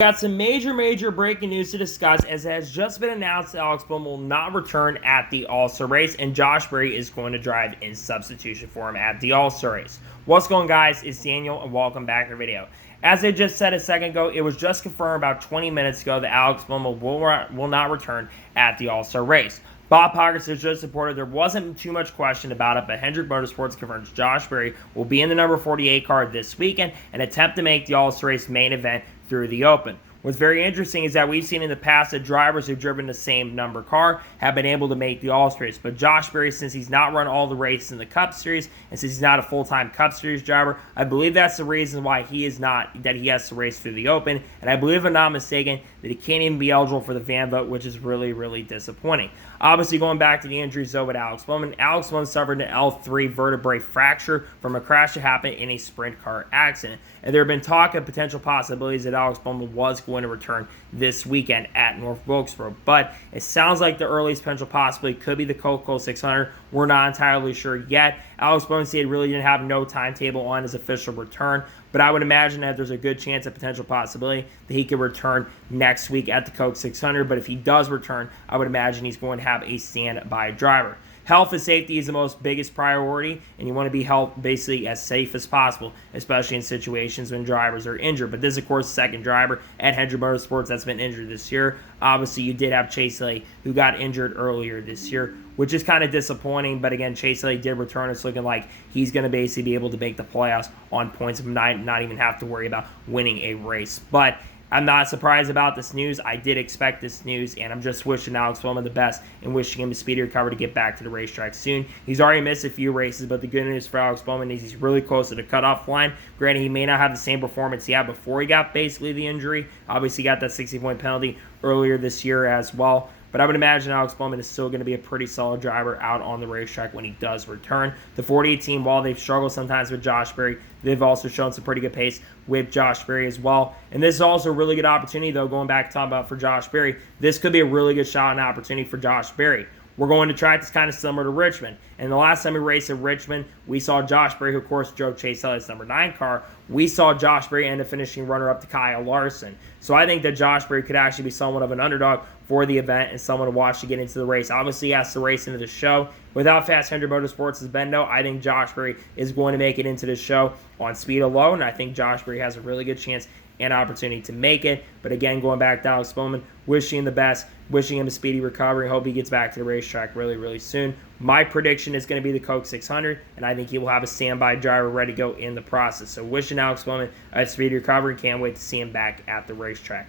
Got some major breaking news to discuss, as it has just been announced that Alex Bowman will not return at the All-Star race, and Josh Berry is going to drive in substitution for him at the All-Star race. What's going on, guys? It's Daniel, and welcome back to the video. As I just said a second ago, it was just confirmed about 20 minutes ago that Alex Bowman will not return at the All-Star race. Bob Poggers has just reported there wasn't too much question about it, but Hendrick Motorsports confirms Josh Berry will be in the number 48 car this weekend and attempt to make the All-Star race main event through the Open. What's very interesting is that we've seen in the past that drivers who've driven the same number car have been able to make the All-Star race. But Josh Berry, since he's not run all the races in the Cup Series, and since he's not a full-time Cup Series driver, I believe that's the reason why he has to race through the Open. And I believe, if I'm not mistaken, that he can't even be eligible for the fan vote, which is really disappointing. Obviously, going back to the injuries, though, with Alex Bowman suffered an L3 vertebrae fracture from a crash that happened in a sprint car accident. And there have been talk of potential possibilities that Alex Bowman was going to return this weekend at North Wilkesboro. But it sounds like the earliest potential possibility could be the Coca-Cola 600. We're not entirely sure yet. Alex Bowman said really didn't have no timetable on his official return, but I would imagine that there's a good chance, a potential possibility, that he could return next week at the Coke 600. But if he does return, I would imagine he's going to have a standby driver. Health and safety is the most biggest priority, and you want to be basically as safe as possible, especially in situations when drivers are injured. But this is, of course, the second driver at Hendrick Motorsports that's been injured this year. Obviously, you did have Chase Elliott, who got injured earlier this year, which is kind of disappointing. But again, Chase Elliott did return. It's looking like he's going to basically be able to make the playoffs on points and not even have to worry about winning a race. But I'm not surprised about this news. I did expect this news, and I'm just wishing Alex Bowman the best and wishing him a speedy recovery to get back to the racetrack soon. He's already missed a few races, but the good news for Alex Bowman is he's really close to the cutoff line. Granted, he may not have the same performance he had before he got basically the injury. Obviously, he got that 60-point penalty earlier this year as well. But I would imagine Alex Bowman is still going to be a pretty solid driver out on the racetrack when he does return. The 48 team, while they've struggled sometimes with Josh Berry, they've also shown some pretty good pace with Josh Berry as well. And this is also a really good opportunity, though, going back to talk about for Josh Berry. This could be a really good shot and opportunity for Josh Berry. We're going to track that's kind of similar to Richmond. And the last time we raced at Richmond, we saw Josh Berry, who of course drove Chase Elliott's number 9 car. We saw Josh Berry end up finishing runner-up to Kyle Larson. So I think that Josh Berry could actually be somewhat of an underdog for the event and someone to watch to get into the race. Obviously, he has to race into the show. Without Fast Hendrick Motorsports' Bendo, I think Josh Berry is going to make it into the show on speed alone. And I think Josh Berry has a really good chance and opportunity to make it. But again, going back to Alex Bowman, wishing him the best, wishing him a speedy recovery. Hope he gets back to the racetrack really soon. My prediction is going to be the Coke 600, and I think he will have a standby driver ready to go in the process. So wishing Alex Bowman a speedy recovery. Can't wait to see him back at the racetrack.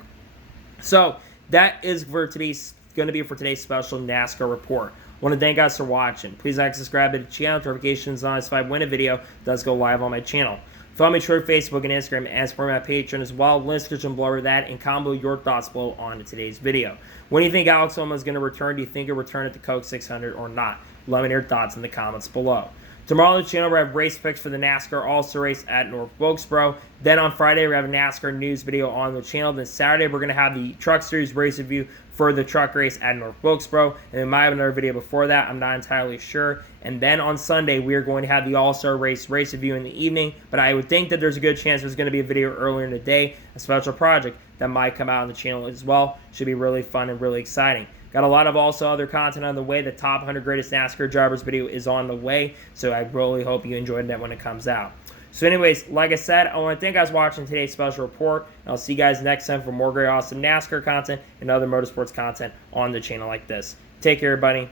So that is going to be for today's special NASCAR report. I want to thank you guys for watching. Please like, subscribe to the channel, notifications on if I win a video does go live on my channel. Follow me on Twitter, Facebook, and Instagram, and support my Patreon as well. Links description below that, and comment your thoughts below on today's video. When do you think Alex Bowman is going to return? Do you think he'll return at the Coke 600 or not? Let me know your thoughts in the comments below. Tomorrow on the channel, we have race picks for the NASCAR All-Star race at North Wilkesboro. Then on Friday, we have a NASCAR news video on the channel. Then Saturday, we're going to have the Truck Series race review for the truck race at North Wilkesboro. And we might have another video before that. I'm not entirely sure. And then on Sunday, we are going to have the All-Star race review in the evening. But I would think that there's a good chance there's going to be a video earlier in the day, a special project that might come out on the channel as well. Should be really fun and really exciting. Got a lot of also other content on the way. The top 100 greatest NASCAR drivers video is on the way. So I really hope you enjoyed that when it comes out. So anyways, like I said, I want to thank you guys for watching today's special report. And I'll see you guys next time for more great awesome NASCAR content and other motorsports content on the channel like this. Take care, everybody.